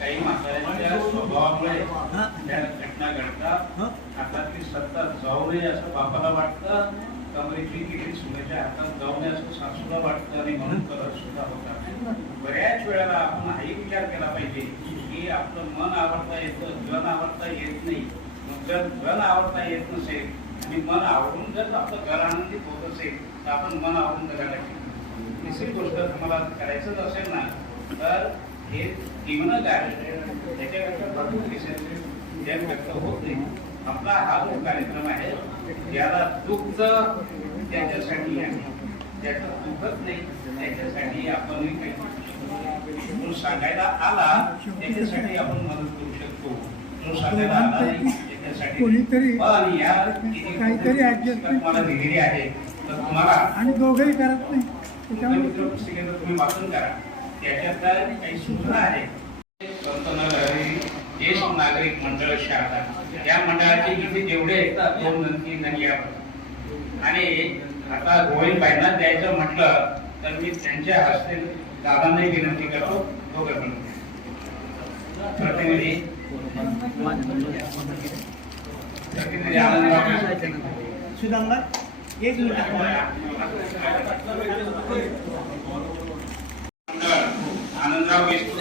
काही म्हाताऱ्यांच्या स्वभावामुळे त्या घटना घडतात. हातातली सत्ता जाऊ नये असं बापाला वाटतं. कमरेची किती सुनेच्या हातात जाऊ नये असं सासूला वाटतं आणि म्हणून करत सुद्धा होतात. बऱ्याच वेळेला आपण हाही विचार केला पाहिजे की आपलं मन आवडता येतं जन आवडता येत नाही. मग जर जन आवडता येत नसेल आणि मन आवडून जर आपलं घर आनंदित होत असेल तर आपण मन आवडून जगायला तिसरी गोष्ट तुम्हाला करायचंच असेल ना तर हे निमणं काय त्याच्यापेक्षा भरपूर ज्या व्यक्त होत नाही. आपला हा जो कार्यक्रम आहे ज्याला दुखतं त्याच्यासाठी आहे. ज्याचं दुखत नाही त्याच्यासाठी आपण काही सांगायला आला त्याच्यासाठी आपण मदत करू शकतो. जो सांगायला आला नाही कोणीतरी काहीतरी adjustment तुम्हाला दिलेली आहे तर तुम्हाला आणि दोघंही करत नाही. त्याच्यामुळे तुम्ही वाचन करा. त्याच्यात काही सूचना आहेत संत नगरी ज्येष्ठ नागरिक मंडळ शाखा. या मंडळाचे इथे जेवढे आहेत दोन नंदी नंदियावर आणि आता गोविंदबाईंना द्यायचं म्हटलं तर मी त्यांच्या हस्ते दादांनाही विनंती करतो दोघं पण प्रतिनिधी. प्रतिनिधी आनंदराव. सुधांगा एक आनंदराव.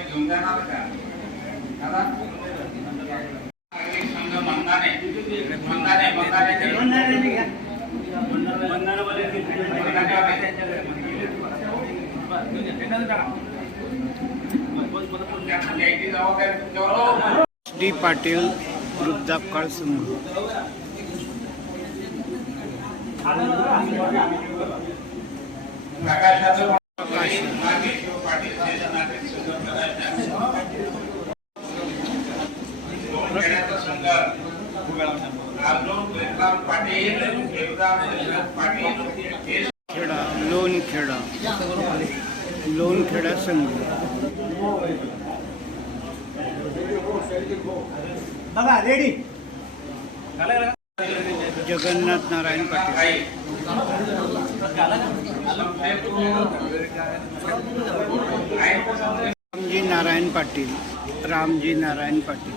घेऊन जाणार का दादा? संघ मंदाने मंदाने मंदाने डी पाटील वृद्धापकाळ समूह हे खेडा। लोणखेडा लोणखेडा संघ। बघा रेडी जगन्नाथ नारायण पाटील. रामजी नारायण पाटील रामजी नारायण पाटील.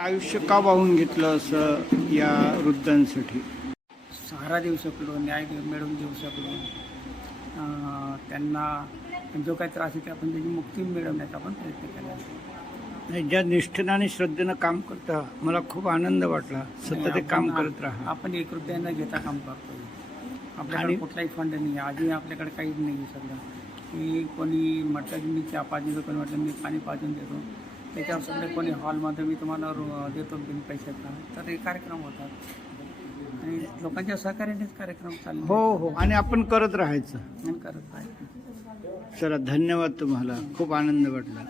आयुष्य का वाहून घेतलं असं या वृद्धांसाठी? सहारा देऊ शकलो न्याय मिळवून देऊ शकलो त्यांना त्यांना जो काही त्रास आहे ते आपण त्याची मुक्ती मिळवण्याचा आपण प्रयत्न केला. ज्या निष्ठेनं आणि श्रद्धेनं काम करता मला खूप आनंद वाटला. सतत ते काम करत राहा. आपण एक रुपयानं घेता काम करतो आपल्याकडे कुठलाही फंड नाही आधी आपल्याकडे काहीच नाही सध्या. की कोणी म्हटलं की मी चहा पाजून कोणी म्हटलं मी पाणी पाजून देतो. त्याच्यावर सगळे कोणी हॉलमध्ये मी तुम्हाला देतो बिन पैशाचा. तर हे कार्यक्रम होतात. आणि लोकांच्या सहकार्यानेच कार्यक्रम चालले हो हो. आणि आपण करत राहायचं. करत राहायचं. चला धन्यवाद तुम्हाला. खूप आनंद वाटला.